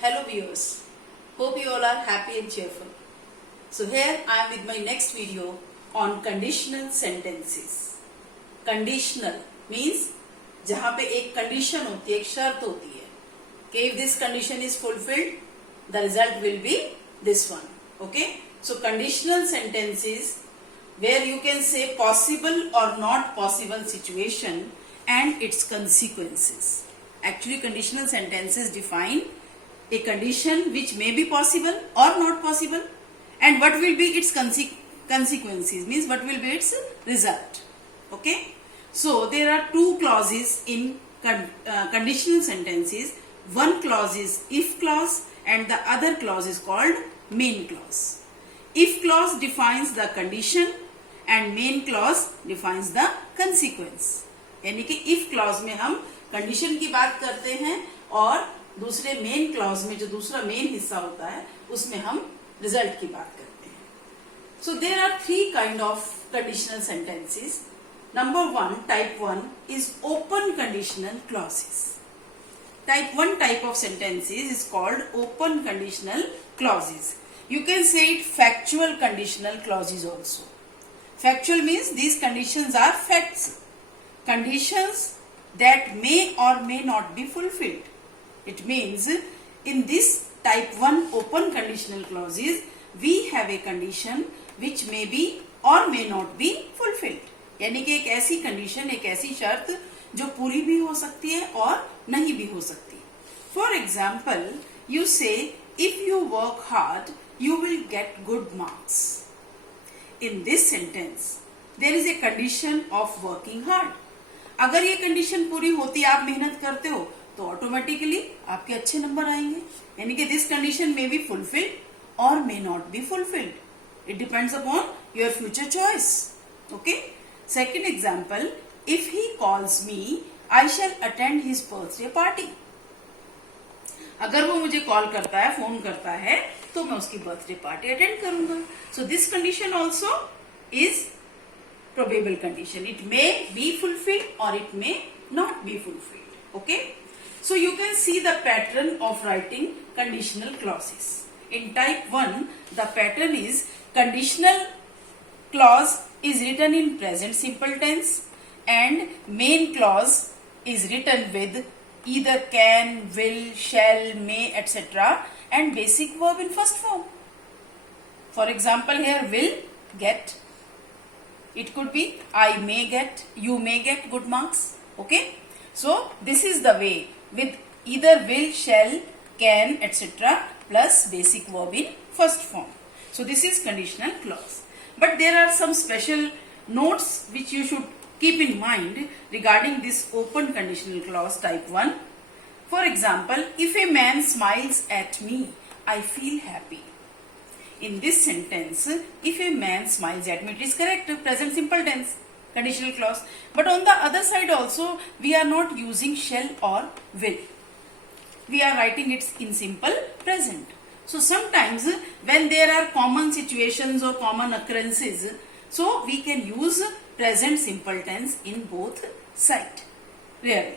Hello viewers, hope you all are happy and cheerful. So here I am with my next video on conditional sentences. Conditional means जहाँ पे एक condition होती है, एक शर्त होती है कि if this condition is fulfilled, the result will be this one. Okay? So conditional sentences where you can say possible or not possible situation and its consequences. Actually conditional sentences define a condition which may be possible or not possible and what will be its consequences, means what will be its result. Okay, so there are two clauses in conditional sentences. One clause is if clause and the other clause is called main clause. If clause defines the condition and main clause defines the consequence. यानी कि if clause में हम condition की बात करते हैं और दूसरे मेन क्लॉज में जो दूसरा मेन हिस्सा होता है उसमें हम रिजल्ट की बात करते हैं. So there are three kind of conditional sentences. Number one, type one is open conditional clauses. Type one type of sentences is called open conditional clauses. You can say it factual conditional clauses also. Factual means these conditions are facts. Conditions that may or may not be fulfilled. It means in this type 1 open conditional clauses, we have a condition which may be or may not be fulfilled. यानी कि एक ऐसी condition, एक ऐसी शर्त जो पूरी भी हो सकती है और नहीं भी हो सकती. For example, you say if you work hard, you will get good marks. In this sentence, there is a condition of working hard. अगर ये कंडीशन पूरी होती, आप मेहनत करते हो तो ऑटोमेटिकली आपके अच्छे नंबर आएंगे. यानी कि this condition may be fulfilled और may not be fulfilled. It depends upon your future choice. Okay. Second example, if he calls me I shall attend his birthday party. अगर वो मुझे कॉल करता है, फोन करता है, तो मैं उसकी बर्थडे पार्टी अटेंड करूंगा. So this condition also is probable condition. It may be fulfilled or it may not be fulfilled. Okay. So you can see the pattern of writing conditional clauses. In type 1, the pattern is conditional clause is written in present simple tense and main clause is written with either can, will, shall, may, etc. and basic verb in first form. For example, here will get. It could be I may get, you may get good marks. Okay. So this is the way with either will, shall, can, etc. plus basic verb in first form. So this is conditional clause. But there are some special notes which you should keep in mind regarding this open conditional clause type 1. For example, if a man smiles at me, I feel happy. In this sentence, if a man smiles at me, it is correct, present simple tense, conditional clause. But on the other side also, we are not using shall or will. We are writing it in simple present. So sometimes when there are common situations or common occurrences, so we can use present simple tense in both sides. Really.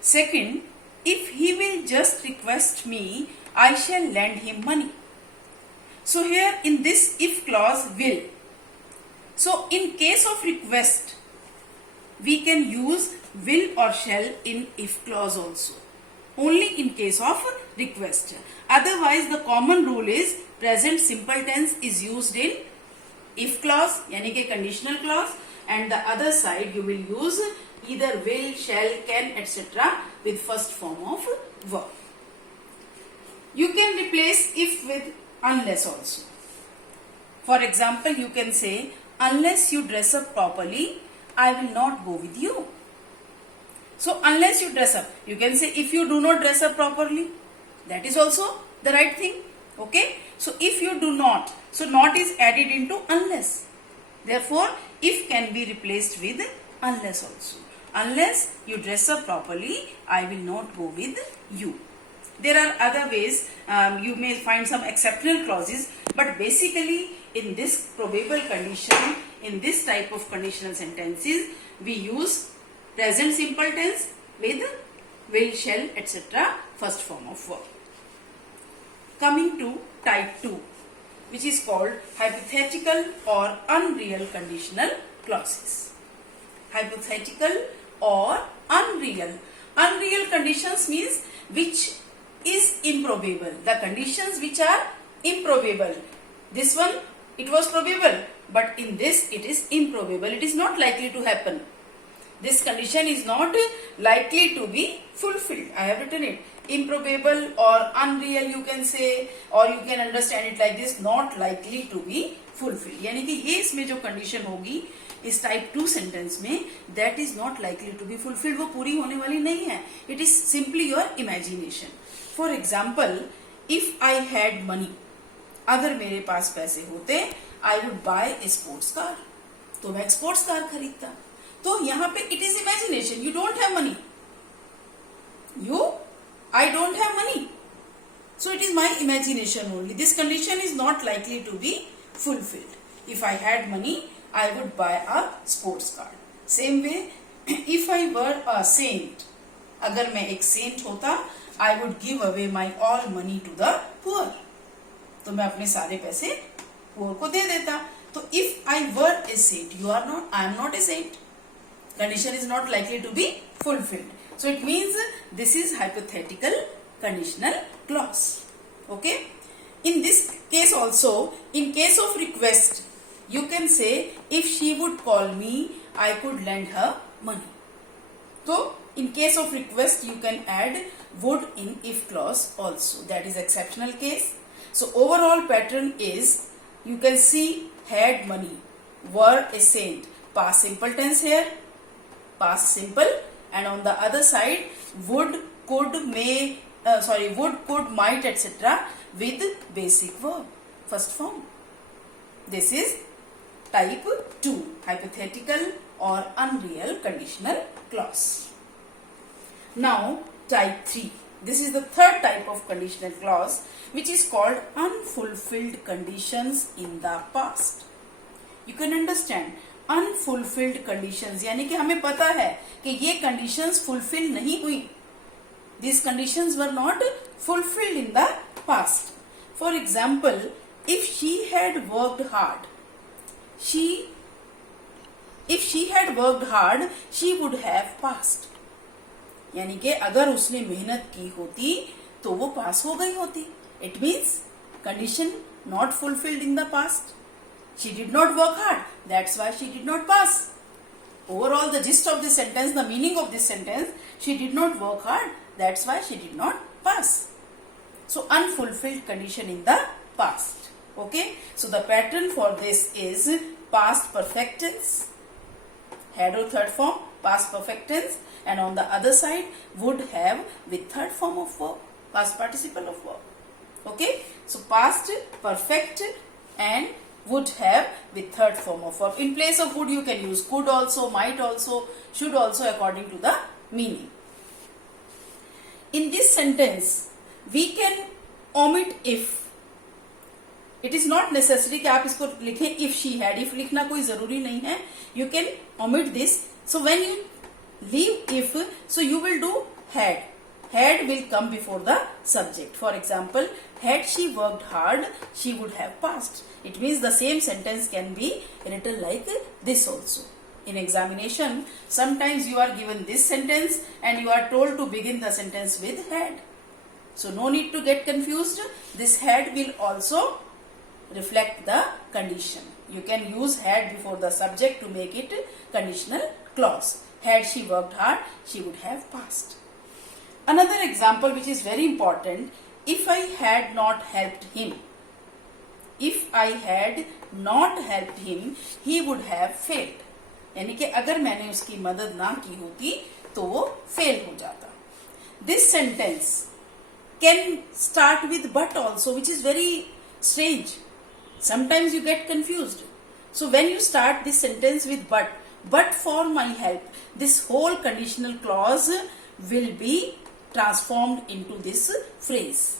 Second, if he will just request me, I shall lend him money. So here in this if clause will. So in case of request, we can use will or shall in if clause also. Only in case of request. Otherwise the common rule is present simple tense is used in if clause, यानी कि conditional clause, and the other side you will use either will, shall, can, etc. with first form of verb. You can replace if with unless also. For example, you can say unless you dress up properly, I will not go with you. So unless you dress up, you can say if you do not dress up properly, that is also the right thing. Okay. So if you do not, so not is added into unless. Therefore, if can be replaced with unless also. Unless you dress up properly, I will not go with you. There are other ways, you may find some exceptional clauses, but basically in this probable condition, in this type of conditional sentences, we use present simple tense with will, shall, etc. first form of verb. coming to type 2, which is called hypothetical or unreal conditional clauses. Hypothetical or unreal. Unreal conditions means which is improbable. The conditions which are improbable. This one, it was probable, but in this it is improbable. It is not likely to happen. This condition is not likely to be fulfilled. I have written it. Improbable or unreal you can say, or you can understand it like this, not likely to be fulfilled. यानी कि ये इसमें जो condition होगी इस type 2 sentence में, that is not likely to be fulfilled, वो पूरी होने वाली नहीं है. It is simply your imagination. For example, if I had money, अगर मेरे पास पैसे होते, I would buy a sports car, तो मैं एक स्पोर्ट्स कार खरीदता. तो यहां पे it is imagination. You don't have money, I don't have money. So it is my imagination only. This condition is not likely to be fulfilled. If I had money, I would buy a sports car. Same way, if I were a saint, अगर मैं एक saint होता, I would give away my all money to the poor. तो मैं अपने सारे पैसे poor को दे देता. तो if I were a saint, you are not, I am not a saint. Condition is not likely to be fulfilled. So it means this is hypothetical conditional clause. Okay. In this case also, in case of request, you can say if she would call me, I could lend her money. So in case of request, you can add would in if clause also. That is exceptional case. So overall pattern is, you can see had money, were a saint, past simple tense here, past simple. And on the other side, would, could, may, would, could, might, etc. with basic verb, first form. This is type 2, hypothetical or unreal conditional clause. Now, type 3. This is the third type of conditional clause, which is called unfulfilled conditions in the past. You can understand. Unfulfilled conditions, यानी कि हमें पता है कि ये conditions fulfil नहीं हुई. This conditions were not fulfilled in the past. For example, if she had worked hard, she would have passed. यानी कि अगर उसने मेहनत की होती तो वो पास हो गई होती. It means condition not fulfilled in the past. She did not work hard. That's why she did not pass. Overall, the gist of this sentence, the meaning of this sentence, she did not work hard. That's why she did not pass. So, unfulfilled condition in the past. Okay. So, the pattern for this is past perfect tense, had or third form, past perfect tense, and on the other side, would have with third form of verb, past participle of verb. Okay. So, past perfect and would have with third form of verb. In place of would, you can use could also, might also, should also, according to the meaning. In this sentence, we can omit if. It is not necessary कि आप इसको लिखें if she had. if लिखना कोई जरूरी नहीं है. You can omit this. So when you leave if, so you will do had. Had will come before the subject. For example, had she worked hard, she would have passed. It means the same sentence can be written like this also. In examination, sometimes you are given this sentence and you are told to begin the sentence with had. So no need to get confused. This had will also reflect the condition. You can use had before the subject to make it conditional clause. Had she worked hard, she would have passed. Another example which is very important, if I had not helped him. If I had not helped him, he would have failed. यानी कि अगर मैंने उसकी मदद ना की होती तो वो फेल हो जाता. This sentence can start with but also, which is very strange. Sometimes you get confused. So when you start this sentence with but for my help, this whole conditional clause will be transformed into this phrase.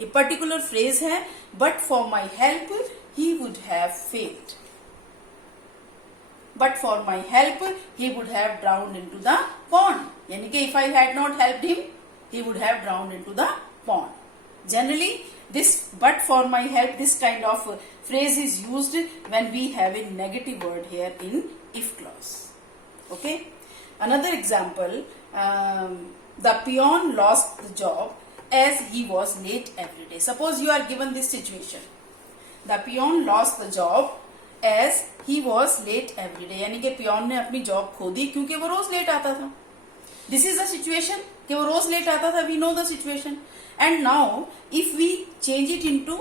ये particular phrase है, but for my help he would have failed. But for my help he would have ड्राउन्ड into the pond. यानी कि if I had not helped him, he would have ड्राउन्ड into the pond. Generally, this "but for my help," this kind of phrase is used when we have a negative word here in if clause. Okay. Another example, the peon lost the job as he was late every day. Suppose you are given this situation. The peon lost the job as he was late every day. यानी कि peon ने अपनी job खो दी क्योंकि वो रोज late आता था. This is the situation कि वो रोज लेट आता था. We know the situation. And now if we change it into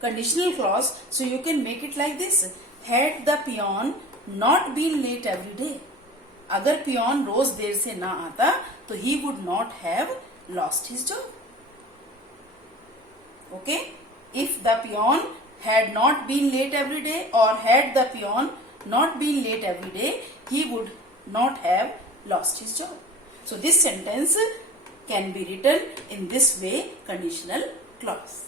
conditional clause, so you can make it like this: had the peon not been late every day. अगर peon रोज देर से ना आता तो he would not have lost his job. Okay? If the peon had not been late every day, or had the peon not been late every day, he would not have lost his job. So this sentence can be written in this way, conditional clause.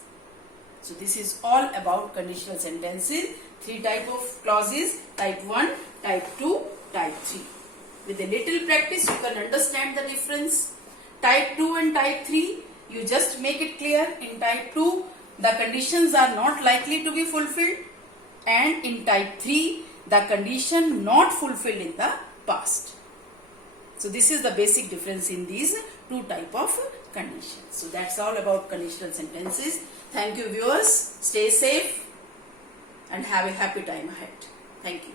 So this is all about conditional sentences. 3 type of clauses: type 1, type 2, type 3. With a little practice, you can understand the difference. Type 2 and type 3, you just make it clear. In type 2, the conditions are not likely to be fulfilled, and in type 3, the condition not fulfilled in the past. So this is the basic difference in these 2 type of conditions. So that's all about conditional sentences. Thank you, viewers. Stay safe and have a happy time ahead. Thank you.